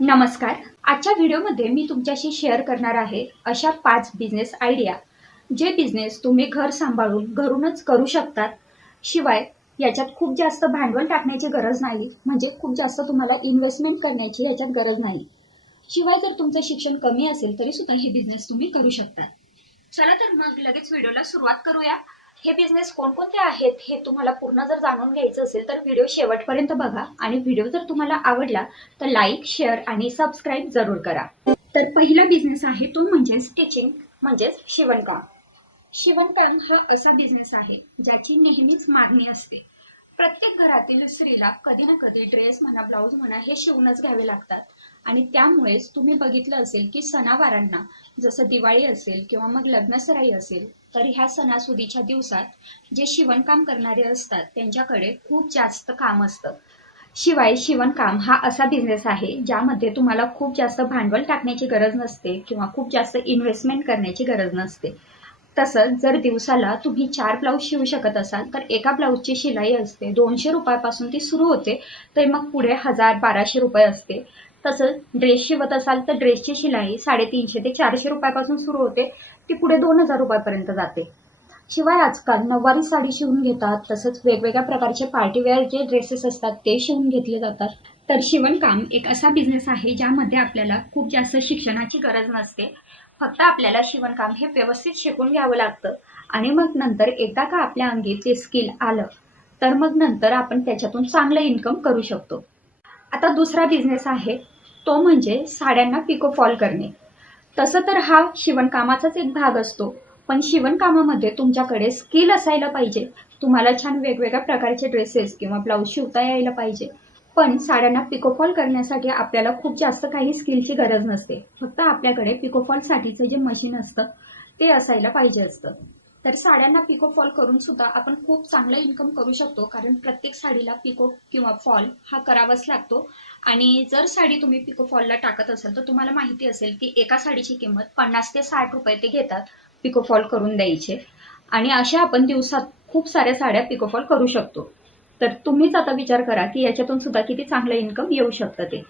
नमस्कार. आजच्या व्हिडिओमध्ये मी तुमच्याशी शेअर करणार आहे अशा पाच बिझनेस आयडिया जे बिझनेस तुम्ही घर सांभाळून घरूनच करू शकतात. शिवाय याच्यात खूप जास्त भांडवल टाकण्याची गरज नाही. म्हणजे खूप जास्त तुम्हाला इन्व्हेस्टमेंट करण्याची याच्यात गरज नाही. शिवाय जर तुमचं शिक्षण कमी असेल तरी सुद्धा हे बिझनेस तुम्ही करू शकता. चला तर मग लगेच व्हिडिओला सुरुवात करूया. हे बिझनेस कोणकोणते आहेत हे तुम्हाला पूर्ण जर जाणून घ्यायचं असेल तर व्हिडिओ शेवटपर्यंत बघा. आणि व्हिडिओ जर तुम्हाला आवडला तर लाईक शेअर आणि सबस्क्राईब जरूर करा. तर पहिला बिझनेस आहे तो म्हणजे स्टिचिंग म्हणजेच शिवणकाम. शिवणकाम हा असा बिझनेस आहे ज्याची नेहमीच मागणी असते. प्रत्येक घरातील स्त्रीला कधी ना कधी ड्रेस म्हणा ब्लाऊज म्हणा हे शिवूनच घ्यावे लागतात. आणि त्यामुळेच तुम्ही बघितलं असेल की सणावारांना जसं दिवाळी असेल किंवा मग लग्नसराई असेल तर ह्या सणासुदीच्या दिवसात जे शिवणकाम करणारे असतात त्यांच्याकडे खूप जास्त काम असतं. शिवाय शिवणकाम हा असा बिझनेस आहे ज्यामध्ये तुम्हाला खूप जास्त भांडवल टाकण्याची गरज नसते किंवा खूप जास्त इन्व्हेस्टमेंट करण्याची गरज नसते. तसंच जर दिवसाला तुम्ही चार ब्लाऊज शिवू शकत असाल तर एका ब्लाऊजची शिलाई असते दोनशे रुपयापासून ती सुरू होते तर मग पुढे हजार बाराशे रुपये असते. तसंच ड्रेस शिवत असाल तर ड्रेसची शिलाई साडेतीनशे ते चारशे रुपयापासून सुरू होते ती पुढे दोन हजार रुपयापर्यंत जाते. शिवाय आजकाल नऊवारी साडी शिवून घेतात तसंच वेगवेगळ्या प्रकारचे पार्टीवेअर जे ड्रेसेस असतात ते शिवून घेतले जातात. तर शिवणकाम एक असा बिझनेस आहे ज्यामध्ये आपल्याला खूप जास्त शिक्षणाची गरज नसते. फक्त आपल्याला शिवणकाम हे व्यवस्थित शिकून घ्यावं लागतं. आणि मग नंतर एकदा का आपल्या अंगी ते स्किल आलं तर मग नंतर आपण त्याच्यातून चांगलं इन्कम करू शकतो. आता दुसरा बिझनेस आहे तो म्हणजे साड्यांना पिको फॉल करणे. तसं तर हा शिवणकामाचाच एक भाग असतो पण शिवणकामामध्ये तुमच्याकडे स्किल असायला पाहिजे. तुम्हाला छान वेगवेगळ्या प्रकारचे ड्रेसेस किंवा ब्लाऊज शिवता यायला पाहिजे. पण साड्यांना पिकोफॉल करण्यासाठी आपल्याला खूप जास्त काही स्किलची गरज नसते. फक्त आपल्याकडे पिकोफॉलसाठीचं जे मशीन असतं ते असायला पाहिजे असतं. तर साड्यांना पिको फॉल करून सुद्धा आपण खूप चांगलं इन्कम करू शकतो कारण प्रत्येक साडीला पिको किंवा फॉल हा करावाच लागतो. आणि जर साडी तुम्ही पिको फॉलला टाकत असाल तर तुम्हाला माहिती असेल की एका साडीची किंमत पन्नास ते साठ रुपये ते घेतात पिको फॉल करून द्यायचे. आणि अशा आपण दिवसात खूप साऱ्या साड्या पिको फॉल करू शकतो. तर तुम्हीच आता विचार करा की याच्यातून सुद्धा किती चांगलं इन्कम येऊ शकतं ते.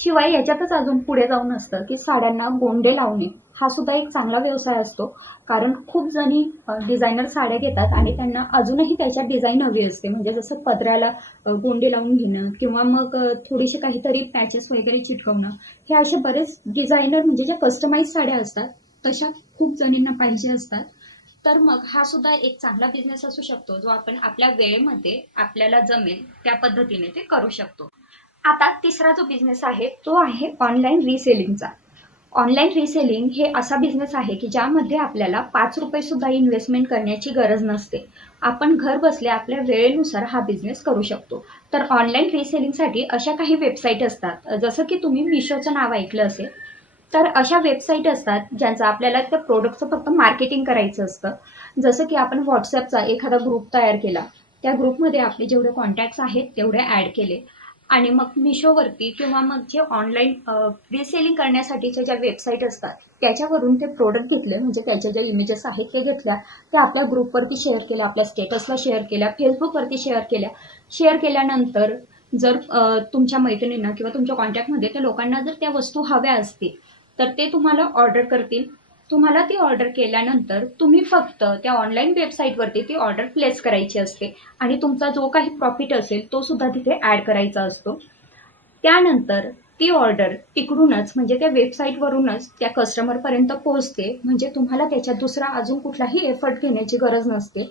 शिवाय याच्यातच अजून पुढे जाऊन असतं की साड्यांना गोंडे लावणे हा सुद्धा एक चांगला व्यवसाय असतो. कारण खूप जणी डिझायनर साड्या घेतात आणि त्यांना अजूनही त्याच्यात डिझाईन हवी असते. म्हणजे जसं पदराला गोंडे लावून घेणं किंवा मग थोडीशी काहीतरी पॅचेस वगैरे चिटकवणं हे असे बरेच डिझायनर म्हणजे ज्या कस्टमाइज साड्या असतात तशा खूप जणींना पाहिजे असतात. तर मग हा सुद्धा एक चांगला बिझनेस असू शकतो जो आपण आपल्या वेळेमध्ये आपल्याला जमेल त्या पद्धतीने ते करू शकतो. आता तिसरा जो बिझनेस आहे तो आहे ऑनलाईन रिसेलिंगचा ऑनलाईन रिसेलिंग हे असा बिझनेस आहे की ज्यामध्ये आपल्याला पाच रुपये सुद्धा इन्व्हेस्टमेंट करण्याची गरज नसते. आपण घर बसले आपल्या वेळेनुसार हा बिझनेस करू शकतो. तर ऑनलाईन रिसेलिंगसाठी अशा काही वेबसाईट असतात. जसं की तुम्ही मिशोचं नाव ऐकलं असेल तर अशा वेबसाईट असतात ज्यांचं आपल्याला त्या प्रोडक्टचं फक्त मार्केटिंग करायचं असतं. जसं की आपण व्हॉट्सअपचा एखादा ग्रुप तयार केला त्या ग्रुपमध्ये आपले जेवढे कॉन्टॅक्ट्स आहेत तेवढे ॲड केले. आणि मग मिशोवरती किंवा मग जे ऑनलाईन रिसेलिंग करण्यासाठीच्या ज्या वेबसाईट असतात त्याच्यावरून ते प्रोडक्ट घेतले म्हणजे त्याच्या ज्या इमेजेस आहेत ते घेतल्या त्या आपल्या ग्रुपवरती शेअर केल्या आपल्या स्टेटसला शेअर केल्या फेसबुकवरती शेअर केल्या. शेअर केल्यानंतर जर तुमच्या मैत्रिणींना किंवा तुमच्या कॉन्टॅक्टमध्ये त्या लोकांना जर त्या वस्तू हव्या असतील तर ते तुम्हाला ऑर्डर करतील. तुम्हाला ती ऑर्डर केल्यानंतर तुम्ही फक्त त्या ऑनलाईन वेबसाईटवरती ती ऑर्डर प्लेस करायची असते. आणि तुमचा जो काही प्रॉफिट असेल तो सुद्धा तिथे ॲड करायचा असतो. त्यानंतर ती ऑर्डर तिकडूनच म्हणजे त्या वेबसाईटवरूनच त्या कस्टमरपर्यंत पोहोचते. म्हणजे तुम्हाला त्याच्यात दुसरा अजून कुठलाही एफर्ट घेण्याची गरज नसते.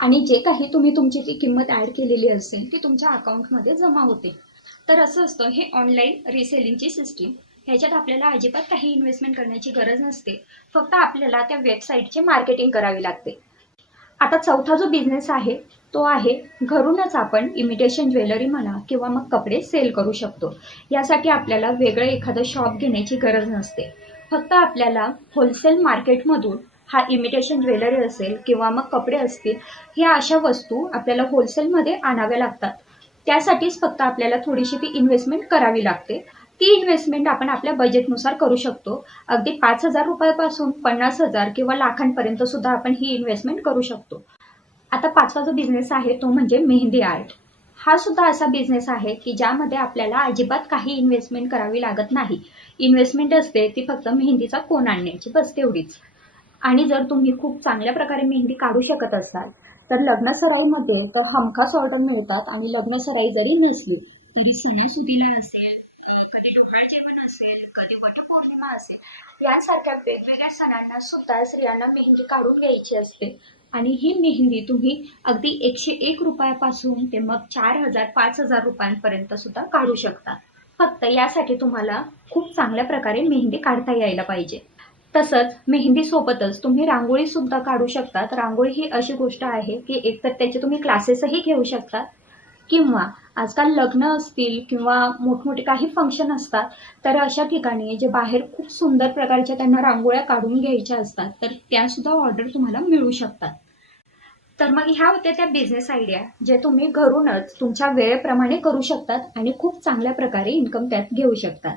आणि जे काही तुम्ही तुमची ती किंमत ॲड केलेली असेल ती तुमच्या अकाउंटमध्ये जमा होते. तर असं असतं हे ऑनलाईन रिसेलिंगची सिस्टीम ह्याच्यात आपल्याला अजिबात काही इन्व्हेस्टमेंट करण्याची गरज नसते. फक्त आपल्याला त्या वेबसाईटचे मार्केटिंग करावी लागते. आता चौथा जो बिझनेस आहे तो आहे घरूनच आपण इमिटेशन ज्वेलरी म्हणा किंवा मग कपडे सेल करू शकतो. यासाठी आपल्याला वेगळं एखादं शॉप घेण्याची गरज नसते. फक्त आपल्याला होलसेल मार्केटमधून हा इमिटेशन ज्वेलरी असेल किंवा मग कपडे असतील ह्या अशा वस्तू आपल्याला होलसेलमध्ये आणाव्या लागतात. त्यासाठीच फक्त आपल्याला थोडीशी ती इन्व्हेस्टमेंट करावी लागते. ती इन्व्हेस्टमेंट आपण आपल्या बजेटनुसार करू शकतो. अगदी पाच हजार रुपयापासून पन्नास हजार किंवा लाखांपर्यंत सुद्धा आपण ही इन्व्हेस्टमेंट करू शकतो. आता पाचवा जो बिझनेस आहे तो म्हणजे मेहंदी आर्ट हा सुद्धा असा बिझनेस आहे की ज्यामध्ये आपल्याला अजिबात काही इन्व्हेस्टमेंट करावी लागत नाही. इन्व्हेस्टमेंट असते ती फक्त मेहंदीचा कोण आणण्याची बस तेवढीच. आणि जर तुम्ही खूप चांगल्या प्रकारे मेहंदी काढू शकत असाल तर लग्न सराईमध्ये तर हमखास ऑर्डर मिळतात आणि लग्न सराई जरी नसली तरी सणासुदीला असेल कधी डोहाळ जेवण असेल कधी वटपौर्णिमा असेल यासारख्या वेगवेगळ्या सणांना सुद्धा स्त्रियांना मेहंदी काढून घ्यायची असते. आणि ही मेहंदी तुम्ही अगदी एकशे एक रुपयापासून ते मग चार हजार पाच हजार रुपयांपर्यंत सुद्धा काढू शकता. फक्त यासाठी तुम्हाला खूप चांगल्या प्रकारे मेहंदी काढता यायला पाहिजे. तसंच मेहंदी सोबतच तुम्ही रांगोळी सुद्धा काढू शकतात. रांगोळी ही अशी गोष्ट आहे की एकतर त्याचे तुम्ही क्लासेसही घेऊ शकतात किंवा आजकाल लग्न असतील किंवा मोठमोठे काही फंक्शन असतात तर अशा ठिकाणी जे बाहेर खूप सुंदर प्रकारच्या त्यांना रांगोळ्या काढून घ्यायच्या असतात तर त्यासुद्धा ऑर्डर तुम्हाला मिळू शकतात. तर मग ह्या होत्या त्या बिझनेस आयडिया जे तुम्ही घरूनच तुमच्या वेळेप्रमाणे करू शकतात आणि खूप चांगल्या प्रकारे इन्कम त्यात घेऊ शकतात.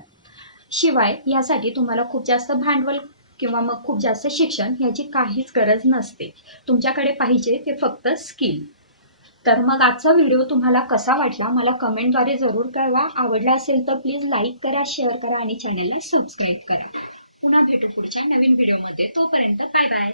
शिवाय यासाठी तुम्हाला खूप जास्त भांडवल किंवा मग खूप जास्त शिक्षण याची काहीच गरज नसते. तुमच्याकडे पाहिजे ते फक्त स्किल तर मग आजचा व्हिडिओ तुम्हाला कसा वाटला? मला कमेंटद्वारे जरूर कळवा. आवडला असेल तर प्लीज लाईक करा शेअर करा आणि चॅनेलला सबस्क्राईब करा. पुन्हा भेटू पुढच्या नवीन व्हिडिओमध्ये. तोपर्यंत बाय बाय.